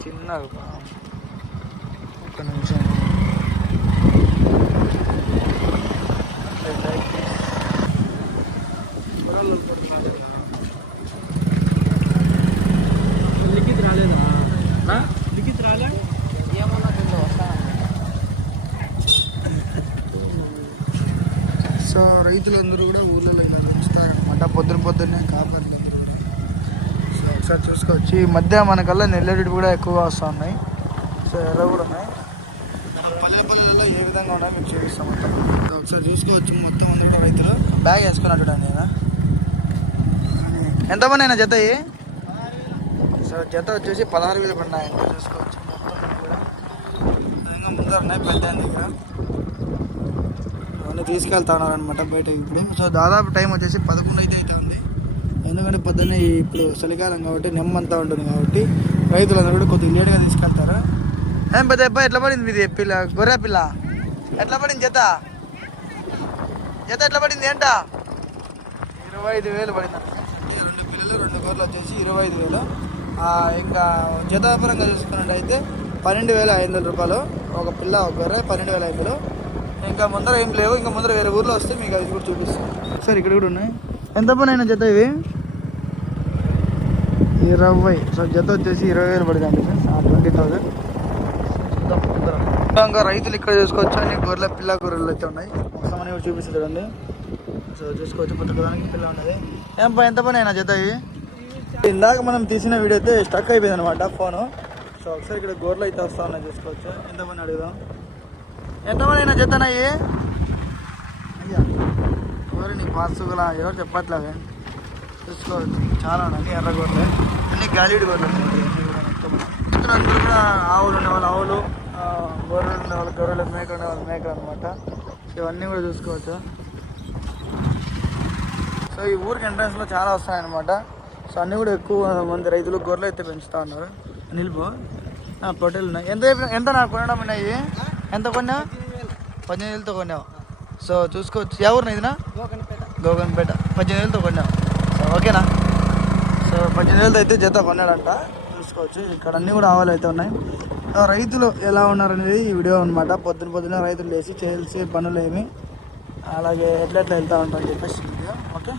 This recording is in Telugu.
చిన్నగా బా. ఒక్క నిమిషం. లిఖిత్ రాలేదా? లిఖిత్ రాలే? ఏమన్నా సో రైతులందరూ కూడా ఊళ్ళలో ఇలా పెంచుతారనమాట పొద్దున పొద్దున్నే కాపాలి సో ఒకసారి చూసుకోవచ్చు. ఈ మధ్య మనకల్లా నెల్లెడు కూడా ఎక్కువగా వస్తూ ఉన్నాయి సో ఎలా కూడా ఉన్నాయి. పల్లె పల్లెల్లో ఏ విధంగా ఉన్నాయో మీకు చూపిస్తాం మొత్తం. ఒకసారి చూసుకోవచ్చు మొత్తం అందరూ కూడా రైతులు. బ్యాగ్ వేసుకున్నట్టు నేను ఎంతమంది అయినా జత? సో జత వచ్చేసి పదహారు వేలు పడినాయండి చూసుకోవచ్చు మొత్తం కూడా. ముందర ఉన్నాయి పెద్ద దగ్గర అవన్నీ తీసుకెళ్తా ఉన్నారనమాట బయట ఇప్పుడు. సో దాదాపు టైం వచ్చేసి పదకొండు అయితే అవుతుంది. ఎందుకంటే పొద్దున్నే ఇప్పుడు చలికాలం కాబట్టి నెమ్మంతా ఉంటుంది కాబట్టి రైతులందరూ కూడా కొద్దిగా లేట్గా తీసుకెళ్తారు? ఏం పెద్ద అబ్బాయి ఎట్లా పడింది మీది పిల్ల? గొర్రె పిల్ల? ఎట్లా పడింది జత? జత ఎట్లా పడింది ఏంట? ఇరవై ఐదు వేలు పడింది. రెండు పిల్లలు రెండు గొర్రెలు వచ్చేసి ఇరవై ఐదు వేలు ఇంకా జత పరంగా చూసుకున్నట్టయితే పన్నెండు వేల ఐదు వందల రూపాయలు. ఒక పిల్ల ఒక గొర్రె పన్నెండు వేల ఐదు వందలు. ఇంకా ముందర ఏం లేవు ఇంకా ముందర వేరే ఊర్లో వస్తే మీకు అది కూడా చూపిస్తాను సార్ ఇక్కడ కూడా ఉన్నాయి. ఎంత పని అయినా జత ఇవి? ఇరవై. సో జత వచ్చేసి ఇరవై వేలు పడుతుంది ట్వంటీ థౌసండ్ ఇంకా రైతులు ఇక్కడ చూసుకోవచ్చు అని గొర్రెల పిల్ల గొర్రెలు అయితే ఉన్నాయి. మొత్తం అనేవి చూపిస్తుంది సో చూసుకోవచ్చు ప్రతి పిల్ల ఉన్నది. ఏం పని ఎంత పని అయినా జత ఇవి? ఇందాక మనం తీసిన వీడియో అయితే స్టక్ అయిపోయింది అనమాట ఫోను. సో ఒకసారి ఇక్కడ గొర్రెలు అయితే వస్తా ఉన్నాయి చూసుకోవచ్చు. ఎంతమంది అడుగుదాం. ఎంతమంది అయినా చెత్తనయ్యి అయ్యా ఎవరు నీకు పార్సుగుల? ఎవరు చెప్పట్లేదు? చూసుకోవచ్చు చాలా ఉన్నాయి ఎర్ర గొర్రెలు అన్ని గాలిడి గొర్రెలు. ఉన్నాయి ఇవన్నీ కూడా ఆవులు ఉండే వాళ్ళు ఆవులు గొర్రెలు ఉండే వాళ్ళు గొర్రెలు మేకలు ఉండే వాళ్ళు మేకలు అనమాట ఇవన్నీ కూడా చూసుకోవచ్చు. సో ఈ ఊరికి ఎంట్రన్స్లో చాలా వస్తాయన్నమాట సో అన్నీ కూడా ఎక్కువ మంది రైతులు గొర్రెలు అయితే పెంచుతా ఉన్నారు. నిలుపు పొట్టేలు ఉన్నాయి. ఎంత ఎంత నాకు కొనడం ఉన్నాయి ఎంత కొన్నావు? పద్దెనిమిది వేలతో కొన్నావు. సో చూసుకోవచ్చు. ఎవరిని ఇదినా గోగన్పేట పద్దెనిమిది వేలతో కొన్నావు. సో ఓకేనా? సో పట్టినీళ్ళతో అయితే జత కొన్నాడంట చూసుకోవచ్చు. ఇక్కడ అన్నీ కూడా ఆవాలు అయితే ఉన్నాయి. రైతులు ఎలా ఉన్నారనేది ఈ వీడియో అనమాట పొద్దున పొద్దున రైతులు లేచి చేయాల్సి పనులు ఏమి అలాగే ఎట్లెట్లా వెళ్తూ వెళ్తా చెప్పేసి వీడియో ఓకే?